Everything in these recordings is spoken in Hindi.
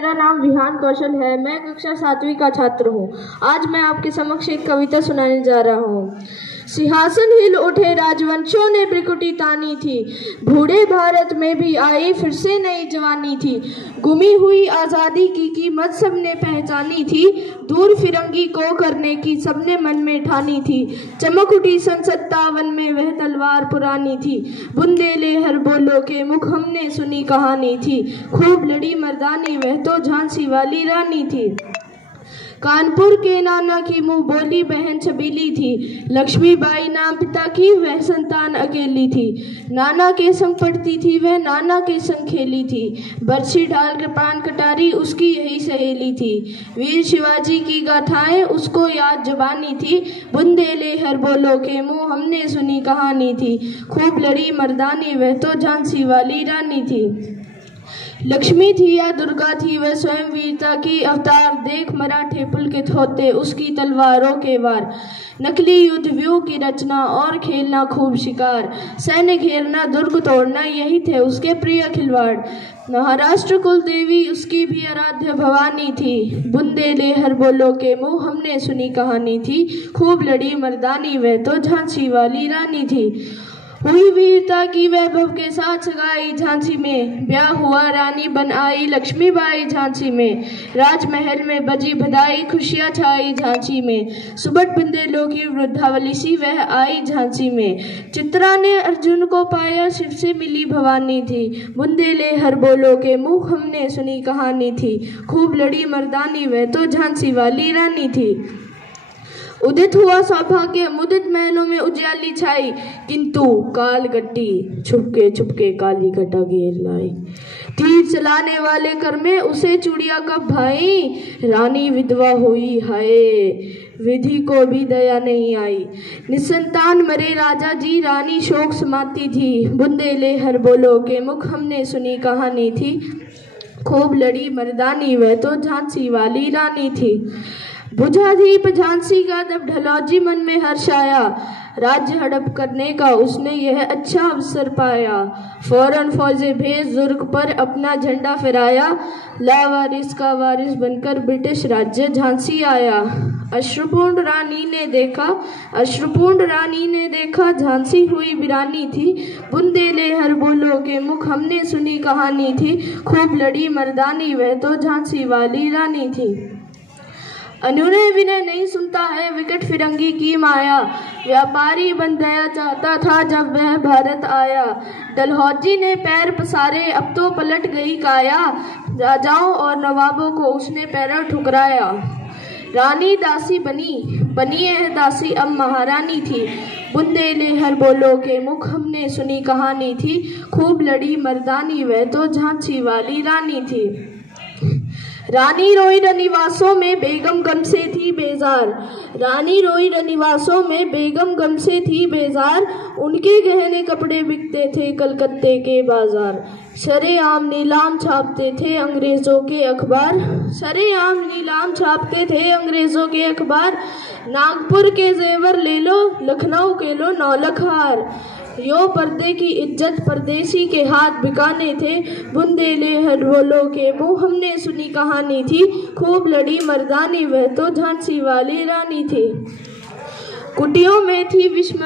मेरा नाम विहान कौशल है। मैं कक्षा 7वीं का छात्र हूँ। आज मैं आपके समक्ष एक कविता सुनाने जा रहा हूँ। सिंहासन हिल उठे राजवंशों ने ब्रिकुटी तानी थी, बूढ़े भारत में भी आई फिर से नई जवानी थी। गुमी हुई आज़ादी की कीमत सबने पहचानी थी, दूर फिरंगी को करने की सबने मन में ठानी थी। चमक उठी सन 57 में वह तलवार पुरानी थी, बुंदेले हर बोलो के मुख हमने सुनी कहानी थी। खूब लड़ी मर्दानी वह तो झांसी वाली रानी थी। कानपुर के नाना की मुंह बोली बहन छबीली थी, लक्ष्मीबाई नाम पिता की वह संतान अकेली थी। नाना के संग पढ़ती थी वह, नाना के संग खेली थी, बरछी ढाल कृपान कटारी उसकी यही सहेली थी। वीर शिवाजी की गाथाएं उसको याद जुबानी थी, बुंदेले हर बोलो के मुंह हमने सुनी कहानी थी। खूब लड़ी मर्दानी वह तो झांसी वाली रानी थी। लक्ष्मी थी या दुर्गा थी वह स्वयं वीरता की अवतार, देख मराठे पुलकित होते उसकी तलवारों के वार। नकली युद्ध व्यूह की रचना और खेलना खूब शिकार, सैन्य घेरना दुर्ग तोड़ना यही थे उसके प्रिय खिलवाड़। महाराष्ट्र कुल देवी उसकी भी आराध्य भवानी थी, बुंदेले हर बोलो के मुंह हमने सुनी कहानी थी। खूब लड़ी मर्दानी वह तो झांसी वाली रानी थी। हुई वीरता की वैभव के साथ सगाई झांसी में, ब्याह हुआ रानी बन आई लक्ष्मीबाई झांसी में। राजमहल में बजी बधाई खुशियां छाई झांसी में, सुबट बुंदेलों की वृद्धावली सी वह आई झांसी में। चित्रा ने अर्जुन को पाया शिव से मिली भवानी थी, बुंदेले हर बोलो के मुंह हमने सुनी कहानी थी। खूब लड़ी मर्दानी वह तो झांसी वाली रानी थी। उदित हुआ सौभाग्य मुदित महलों में उजियाली छाई, किंतु काल गट्टी छुपके काली घटा घेर लाई। तीर चलाने वाले कर में उसे चूड़िया कब भाई, रानी विधवा हुई हाय विधि को भी दया नहीं आई। निसंतान मरे राजा जी रानी शोक समाती थी, बुंदेले हर बोलो के मुख हमने सुनी कहानी थी। खूब लड़ी मर्दानी वह तो झांसी वाली रानी थी। बुझा दीप झांसी का तब ढलौजी मन में हर्ष आया, राज्य हड़प करने का उसने यह अच्छा अवसर पाया। फौरन फौजे भेज दुर्ग पर अपना झंडा फहराया, लावारिस का वारिस बनकर ब्रिटिश राज्य झांसी आया। अश्रुपूर्ण रानी ने देखा झांसी हुई वीरानी थी, बुंदेले हर बोलो के मुख हमने सुनी कहानी थी। खूब लड़ी मर्दानी वह तो झांसी वाली रानी थी। अनुनय विनय नहीं सुनता है विकट फिरंगी की माया, व्यापारी बन गया चाहता था जब वह भारत आया। डलहौजी ने पैर पसारे अब तो पलट गई काया, राजाओं और नवाबों को उसने पैरों ठुकराया। रानी दासी बनी है दासी अब महारानी थी, बुंदेले हर बोलो के मुख हमने सुनी कहानी थी। खूब लड़ी मर्दानी वह तो झांसी वाली रानी थी। रानी रोई रनिवासों में बेगम गम से थी बेजार, रानी रोई रनिवासों में बेगम गम से थी बेजार। उनके गहने कपड़े बिकते थे कलकत्ते के बाजार, सरेआम नीलाम छापते थे अंग्रेजों के अखबार, सरेआम नीलाम छापते थे अंग्रेजों के अखबार। नागपुर के जेवर ले लो लखनऊ के लो 9 लाख हार, यो पर्दे की इज्जत परदेसी के हाथ बिकाने थे, बुंदेले हर बोलो के मुंह हमने सुनी कहानी थी। खूब लड़ी मर्दानी वह तो झांसी वाली रानी थी। कुटियों में थी विषम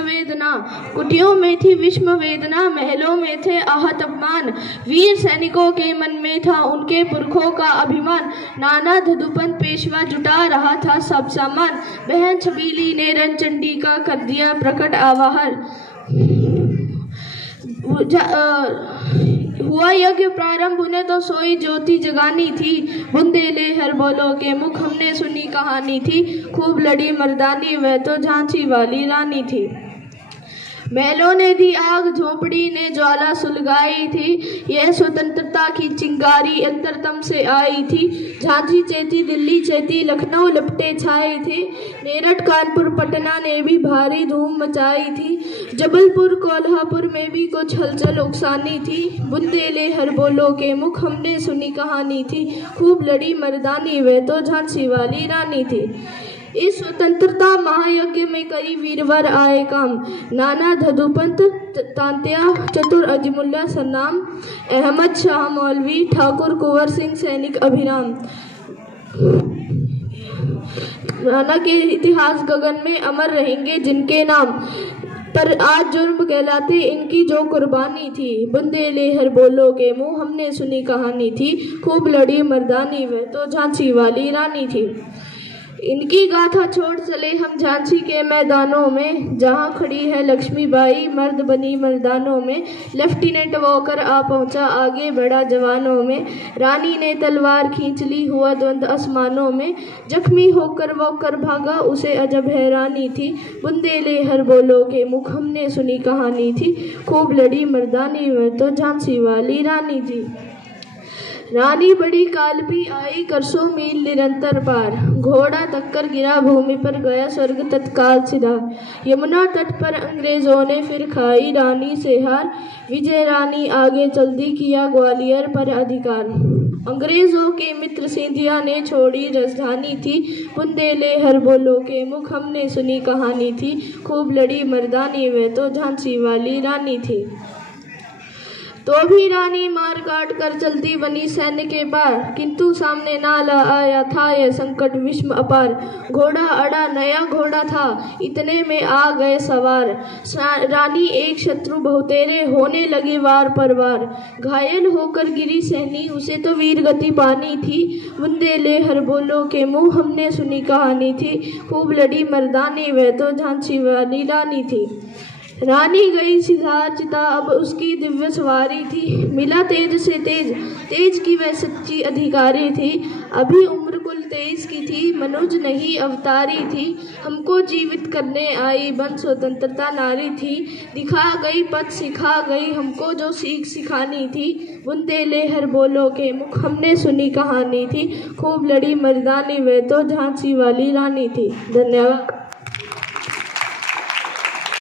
वेदना, महलों में थे आहत अपमान, वीर सैनिकों के मन में था उनके पुरखों का अभिमान। नाना धदुपन पेशवा जुटा रहा था सब सामान, बहन छबीली ने रणचंडी का कर दिया प्रकट आवाहन। हुआ यज्ञ प्रारंभ उन्हें तो सोई ज्योति जगानी थी, बुंदेले हर बोलो के मुख हमने सुनी कहानी थी। खूब लड़ी मर्दानी वह तो झांसी वाली रानी थी। महलों ने दी आग झोंपड़ी ने ज्वाला सुलगाई थी, यह स्वतंत्रता की चिंगारी अंतरतम से आई थी। झांसी चेती दिल्ली चेती लखनऊ लपटे छाए थे, मेरठ कानपुर पटना ने भी भारी धूम मचाई थी। जबलपुर कोल्हापुर में भी कुछ हलचल उकसानी थी, बुंदेले हर बोलो के मुख हमने सुनी कहानी थी। खूब लड़ी मर्दानी वह तो झांसी वाली रानी थी। इस स्वतंत्रता महायज्ञ में कई वीरवर आए काम। नाना धदुपंत, तांत्या, चतुर अजीमुल्ला सन्नाम, अहमद शाह मौलवी, ठाकुर कुंवर सिंह सैनिक अभिराम। राणा के इतिहास गगन में अमर रहेंगे जिनके नाम, पर आज जुर्म कहलाते इनकी जो कुर्बानी थी। बंदे लेहर बोलो के मुंह हमने सुनी कहानी थी, खूब लड़ी मर्दानी वह तो झांसी वाली रानी थी। इनकी गाथा छोड़ चले हम झांसी के मैदानों में, जहां खड़ी है लक्ष्मीबाई मर्द बनी मर्दानों में। लेफ्टिनेंट वॉकर आ पहुंचा आगे बढ़ा जवानों में, रानी ने तलवार खींच ली हुआ द्वंद आसमानों में। जख्मी होकर वॉकर भागा उसे अजब हैरानी थी, बुंदेले हर बोलो के मुख हमने सुनी कहानी थी, खूब लड़ी मर्दानी वह तो झांसी वाली रानी थी। रानी बड़ी कालपी आई करसों मील निरंतर पार, घोड़ा तक्कर गिरा भूमि पर गया स्वर्ग तत्काल सिधा। यमुना तट पर अंग्रेजों ने फिर खाई रानी से हार, विजय रानी आगे चलती किया ग्वालियर पर अधिकार। अंग्रेजों के मित्र सिंधिया ने छोड़ी राजधानी थी, बुंदेले हर बोलो के मुख हमने सुनी कहानी थी, खूब लड़ी मर्दानी वह तो झांसी वाली रानी थी। तो भी रानी मार काट कर चलती बनी सैन्य के पार, किंतु सामने नाला आया था यह संकट विषम अपार। घोड़ा अड़ा नया घोड़ा था, इतने में आ गए सवार, रानी एक शत्रु बहुतेरे होने लगे वार पर वार। घायल होकर गिरी सहनी उसे तो वीर गति पानी थी, बुंदेले हर बोलो के मुंह हमने सुनी कहानी थी, खूब लड़ी मर्दानी वह तो झांसी वाली रानी थी। रानी गई सिधार चिता अब उसकी दिव्य सवारी थी, मिला तेज से तेज, तेज की वह सच्ची अधिकारी थी। अभी उम्र कुल 23 की थी, मनुज नहीं अवतारी थी, हमको जीवित करने आई बन स्वतंत्रता नारी थी। दिखा गई पथ सिखा गई हमको जो सीख सिखानी थी, बुंदेले हर बोलो के मुख हमने सुनी कहानी थी, खूब लड़ी मर्दानी वह तो झांसी वाली रानी थी। धन्यवाद।